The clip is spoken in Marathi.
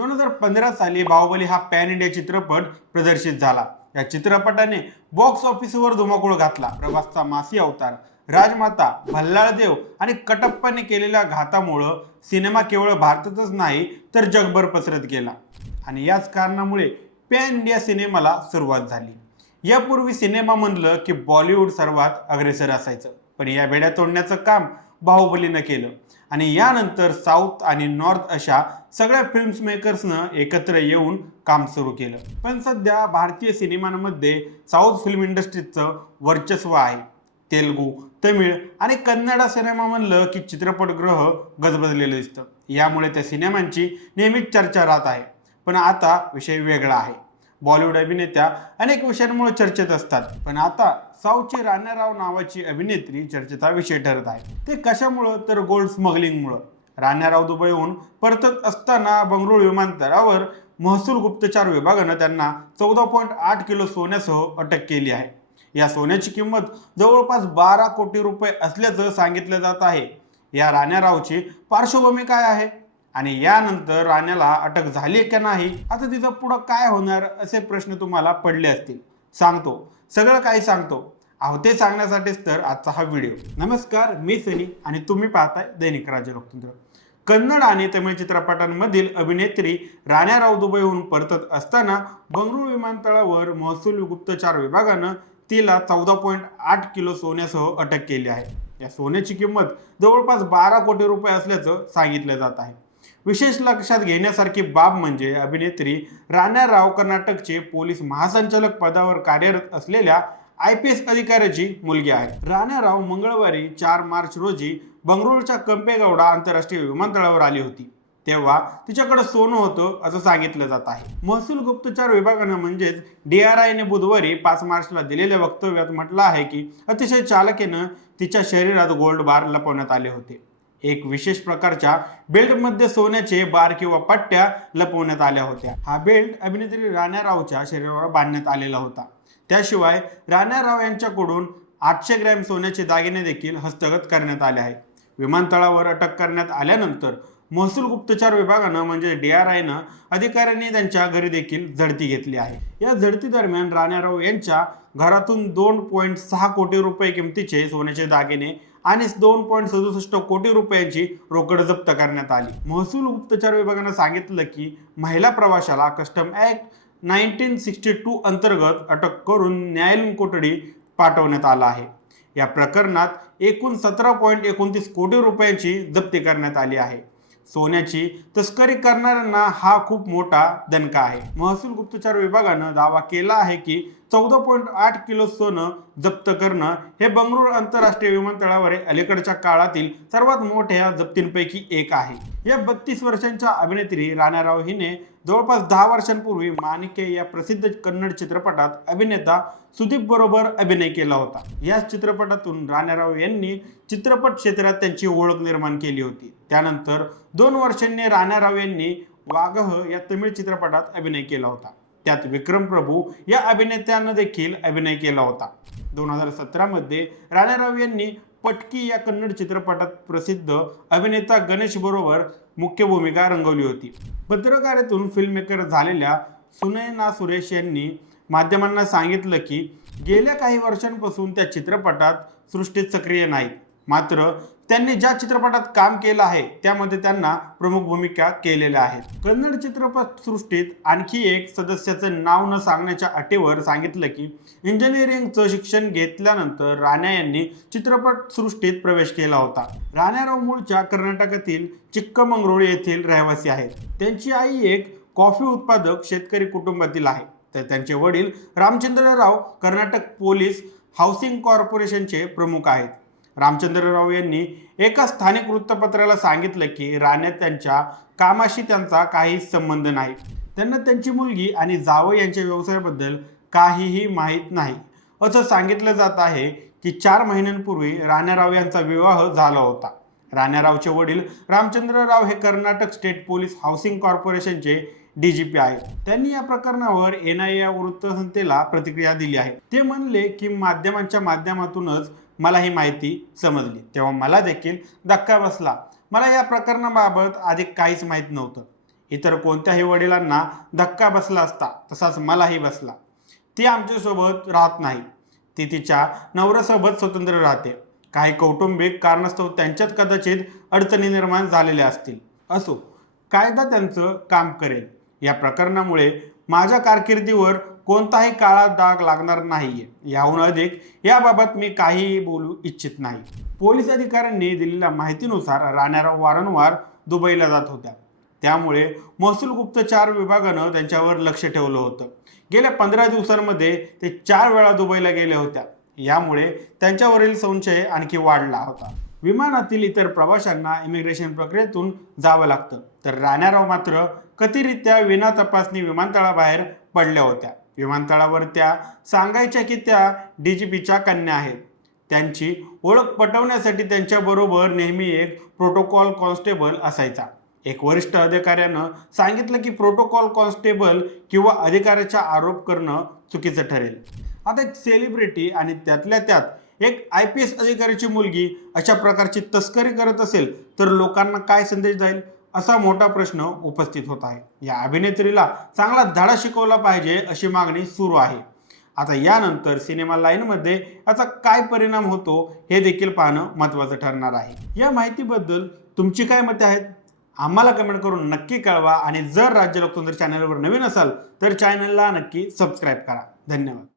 2015 साली बाहुबली हा पॅन इंडिया चित्रपट प्रदर्शित झाला। या चित्रपटाने बॉक्स ऑफिसवर धुमाकूळ घातला। प्रभासचा मासी अवतार, राजमाता, भल्लाळदेव आणि कटप्पाने केलेल्या घातामुळे सिनेमा केवळ भारतातच नाही तर जगभर पसरत गेला आणि याच कारणामुळे पॅन इंडिया सिनेमाला सुरुवात झाली। यापूर्वी सिनेमा म्हणलं की बॉलिवूड सर्वात अग्रेसर असायचं, पण या बेड्या तोडण्याचं काम बाहुबलीनं केलं आणि यानंतर साऊथ आणि नॉर्थ अशा सगळ्या फिल्म्स मेकर्सनं एकत्र येऊन काम सुरू केलं। पण सध्या भारतीय सिनेमांमध्ये साऊथ फिल्म इंडस्ट्रीचं वर्चस्व आहे। तेलुगू, तमिळ आणि कन्नड सिनेमा म्हणलं की चित्रपटगृह गजबजलेलं दिसतं। यामुळे त्या सिनेमांची नेहमीच चर्चा राहत आहे। पण आता विषय वेगळा आहे। बॉलिवूड अभिनेत्या अनेक विषयांमुळे चर्चेत असतात, पण आता साऊथची राण्या राव नावाची अभिनेत्री चर्चेचा विषय ठरत आहे। ते कशामुळं तर गोल्ड स्मगलिंगमुळं। राण्या राव दुबईहून परतत असताना बंगळुरू विमानतळावर महसूल गुप्तचर विभागानं त्यांना 14.8 किलो सोन्यासह अटक केली आहे। या सोन्याची किंमत जवळपास 12 कोटी रुपये असल्याचं सांगितलं जात आहे। या राण्या रावची पार्श्वभूमी काय आहे आणि यानंतर राण्याला अटक झाली की नाही, आता तिचं पुढं काय होणार असे प्रश्न तुम्हाला पडले असतील। सांगतो, सगळं काही सांगतो। अहो ते सांगण्यासाठीच तर आजचा हा व्हिडिओ। नमस्कार, मी सनी आणि तुम्ही पाहताय दैनिक राज्य लोकतंत्र। कन्नड आणि तमिळ चित्रपटांमधील अभिनेत्री राण्या राव दुबईहून परतत असताना बंगळुरू विमानतळावर महसूल गुप्तचर विभागानं तिला 14.8 किलो सोन्यासह अटक केली आहे। या सोन्याची किंमत जवळपास 12 कोटी रुपये असल्याचं सांगितलं जात आहे। विशेष लक्षात घेण्यासारखी बाब म्हणजे अभिनेत्री राण्या राव कर्नाटकचे पोलीस महासंचालक पदावर कार्यरत असलेल्या IPS अधिकाऱ्याची मुलगी आहे। राण्या राव मंगळवारी 4 मार्च रोजी बंगळुरूच्या कंपेगौडा आंतरराष्ट्रीय विमानतळावर आली होती। तेव्हा तिच्याकडे सोनं होतं असं सांगितलं जात आहे। महसूल गुप्तचर विभागानं म्हणजेच DRI ने बुधवारी 5 मार्चला दिलेल्या वक्तव्यात म्हटलं आहे की अतिशय चालाखीनं तिच्या शरीरात गोल्ड बार लपवण्यात आले होते। एक विशेष प्रकारच्या बेल्टमध्ये सोन्याचे बार किंवा पट्ट्या लपवण्यात आल्या होत्या। हा बेल्ट अभिनेत्री राण्या रावच्या शरीरावर बांधण्यात आलेला होता। त्याशिवाय राण्या राव यांच्याकडून 800 ग्रॅम सोन्याचे दागिने देखील हस्तगत करण्यात आले आहेत। विमानतळावर अटक करण्यात आल्यानंतर महसूल गुप्तचर विभागानं म्हणजे DRIनं अधिकाऱ्यांनी त्यांच्या घरी देखील झडती घेतली आहे। या झडती दरम्यान राण्या राव यांच्या घरातून 2.6 कोटी रुपये किमतीचे सोन्याचे दागिने आणि 2.67 कोटी रुपयांची रोकड जप्त करण्यात आली। महसूल गुप्तचर विभागानं सांगितलं की महिला प्रवाशाला कस्टम ऍक्ट 1962 अंतर्गत अटक करून न्यायालयीन कोठडी पाठवण्यात आला आहे। या प्रकरणात एकूण 17.29 कोटी रुपयांची जप्ती करण्यात आली आहे। सोन्याची तस्करी करणाऱ्यांना हा खूप मोठा दणका आहे। महसूल गुप्तचर विभागानं दावा केला आहे की 14.8 किलो सोनं जप्त करणं हे बंगळुरू आंतरराष्ट्रीय विमानतळावर अलीकडच्या काळातील सर्वात मोठ्या जप्तींपैकी एक आहे। या 32 वर्षांच्या अभिनेत्री राण्या राव हिने जवळपास 10 वर्षांपूर्वी माणिके या प्रसिद्ध कन्नड चित्रपटात अभिनेता सुदीप बरोबर अभिनय केला होता। याच चित्रपटातून राण्या राव यांनी चित्रपट क्षेत्रात त्यांची ओळख निर्माण केली होती। त्यानंतर 2 वर्षांनी राण्या राव यांनी वाघह या तमिळ चित्रपटात अभिनय केला होता। त्यात विक्रम प्रभू या अभिनेत्यानं देखील अभिनय केला होता। 2017 मध्ये राण्या राव यांनी पटकी या कन्नड चित्रपटात प्रसिद्ध अभिनेता गणेश बरोबर मुख्य भूमिका रंगवली होती। पत्रकारितेतून फिल्ममेकर झालेल्या सुनयना सुरेश यांनी माध्यमांना सांगितलं की गेल्या काही वर्षांपासून त्या चित्रपटात सृष्टीत सक्रिय नाहीत, मात्र त्यांनी ज्या चित्रपटात काम केलं आहे त्यामध्ये त्यांना प्रमुख भूमिका केलेल्या आहेत। कन्नड चित्रपट सृष्टीत आणखी एक सदस्याचं नाव न सांगण्याच्या अटीवर सांगितलं की इंजिनिअरिंगचं शिक्षण घेतल्यानंतर राण्या यांनी चित्रपट सृष्टीत प्रवेश केला होता। राण्या राव मूळच्या कर्नाटकातील चिक्कमंगळूर येथील रहिवासी आहेत। त्यांची आई एक कॉफी उत्पादक शेतकरी कुटुंबातील आहे, तर त्यांचे वडील रामचंद्र राव कर्नाटक पोलीस हाऊसिंग कॉर्पोरेशनचे प्रमुख आहेत। रामचंद्र राव यांनी एका स्थानिक वृत्तपत्राला सांगितलं की राण्या त्यांच्या कामाशी त्यांचा काही संबंध नाही। त्यांना त्यांची मुलगी आणि जावई यांच्या व्यवसायाबद्दल काहीही माहीत नाही असं सांगितलं जात आहे की 4 महिन्यांपूर्वी राण्या राव यांचा विवाह झाला होता। राण्या रावचे वडील रामचंद्र राव हे कर्नाटक स्टेट पोलीस हाऊसिंग कॉर्पोरेशनचे DGP आहेत। त्यांनी या प्रकरणावर NIA या वृत्तसंस्थेला प्रतिक्रिया दिली आहे। ते म्हणले की माध्यमांच्या माध्यमातूनच मला ही माहिती समजली, तेव्हा मला देखील धक्का बसला। मला या प्रकरणाबाबत अधिक काहीच माहीत नव्हतं। इतर कोणत्याही वडिलांना धक्का बसला असता तसाच मलाही बसला. ती आमच्यासोबत राहत नाही. ती तिच्या नवऱ्यासोबत स्वतंत्र राहते. काही कौटुंबिक कारणास्तव त्यांच्यात कदाचित अडचणी निर्माण झालेल्या असतील. असो, कायदा त्यांचं काम करेल. या प्रकरणामुळे माझ्या कारकिर्दीवर कोणताही काळा डाग लागणार नाहीये. याहून अधिक याबाबत मी काहीही बोलू इच्छित नाही. पोलीस अधिकाऱ्यांनी दिलेल्या माहितीनुसार राण्याराव वारंवार दुबईला जात होत्या. त्यामुळे महसूल गुप्तचार विभागानं त्यांच्यावर लक्ष ठेवलं होतं. गेल्या 15 दिवसांमध्ये ते 4 वेळा दुबईला गेल्या होत्या. यामुळे त्यांच्यावरील संशय आणखी वाढला होता. विमानातील इतर प्रवाशांना इमिग्रेशन प्रक्रियेतून जावं लागतं, तर राण्याराव मात्र कथितरित्या विना तपासणी विमानतळाबाहेर पडल्या होत्या. विमानतळावर त्या सांगायच्या की त्या DGPच्या कन्या आहेत. त्यांची ओळख पटवण्यासाठी त्यांच्याबरोबर नेहमी एक प्रोटोकॉल कॉन्स्टेबल असायचा. एक वरिष्ठ अधिकाऱ्यानं सांगितलं की प्रोटोकॉल कॉन्स्टेबल किंवा अधिकाऱ्याचा आरोप करणं चुकीचं ठरेल. आता एक सेलिब्रिटी आणि त्यातल्या त्यात एक IPS अधिकाऱ्याची मुलगी अशा प्रकारची तस्करी करत असेल तर लोकांना काय संदेश जाईल, असा मोठा प्रश्न उपस्थित होत आहे. या अभिनेत्रीला चांगला धडा शिकवला पाहिजे अशी मागणी सुरू आहे. आता यानंतर सिनेमा लाईनमध्ये याचा काय परिणाम होतो हे देखील पाहणं महत्त्वाचं ठरणार आहे. या माहितीबद्दल तुमची काय मते आहेत आम्हाला कमेंट करून नक्की कळवा. आणि जर राज्य लोकतंत्र चॅनलवर नवीन असाल तर चॅनलला नक्की सबस्क्राईब करा. धन्यवाद.